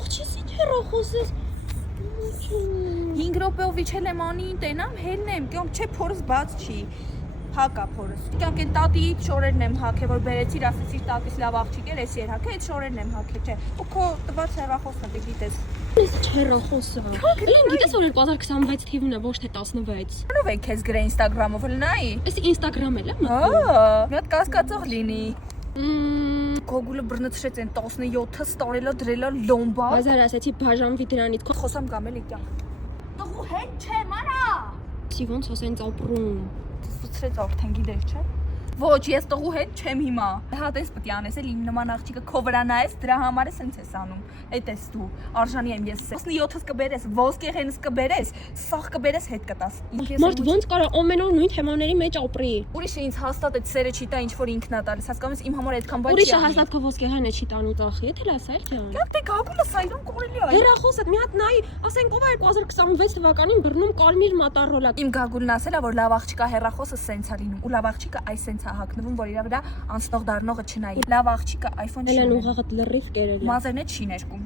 Աղջիսի հեռախոսս 5 րոպեով իջել եմ անին տենամ, հելնեմ, կյոմ չէ փորս բաց չի։ Հակա փորս։ Կյանք են տատի շորերն եմ հակե, որ բերեցիր, ասեցիր տատիս լավ աղջիկ էր, էս երհակե, այդ շորերն եմ հակե, չէ։ Ու քո տված հեռախոսն է, գիտես։ Ես հեռախոսը։ Էլի գիտես որ 2026 թիվն է, ոչ թե 16։ Ո՞վ է քեզ գրե Instagram-ով լնայի։ Էս Instagram էլ է մտնում։ Մի հատ կասկածող լինի։ Գոգուլը բռնցրեց են 17-ը ստորելա դրելա լոմբա։ Բազար ասեցի բաժանվի դրանից։ Խոսամ կամ էլի կյանք։ Տղու հետ չեմ արա։ Սի ոնց ասենց ապրում։ Ցուցրեց արդեն գիտես չէ։ Ոչ, ես տղու հետ չեմ հիմա։ Հա տես պետք է անես, էլ իմ նման աղջիկը քո վրա նայես, դրա համար է սենց ես անում։ Այդ ես դու, արժանի եմ ես։ 17-ս կբերես, ոսկեղենս կբերես, սաղ կբերես, հետ կտաս։ Մարդ ոնց կարա ամեն օր նույն թեմաների մեջ ապրի։ Ուրիշը ինձ հաստատ այդ սերը չի տա, ինչ որ ինքն է տալիս, հասկանում ես, իմ համար այդքան բան չի։ Ուրիշը հաստատ քո ոսկեղենը չի տանում տախի, եթե լասել ջան։ Կանք դե գագուլը սայրում կորելի է։ Հեռախոսը մի հատ նայի, ասենք ով է 2026 թվականին բռնում Կարմիր Մոտորոլա։ Իմ գագուլն ասել է, որ լավ աղջիկա հեռախոսը սենց է լինում, ու լավ աղջիկը այս սենց է հագնվում, որ իր վրա անցնող դառնողը չնայի։ Լավ աղջիկը iPhone չի։ Էլան ուղղակի լրիվ կերել։ Մազերն չի ներկում։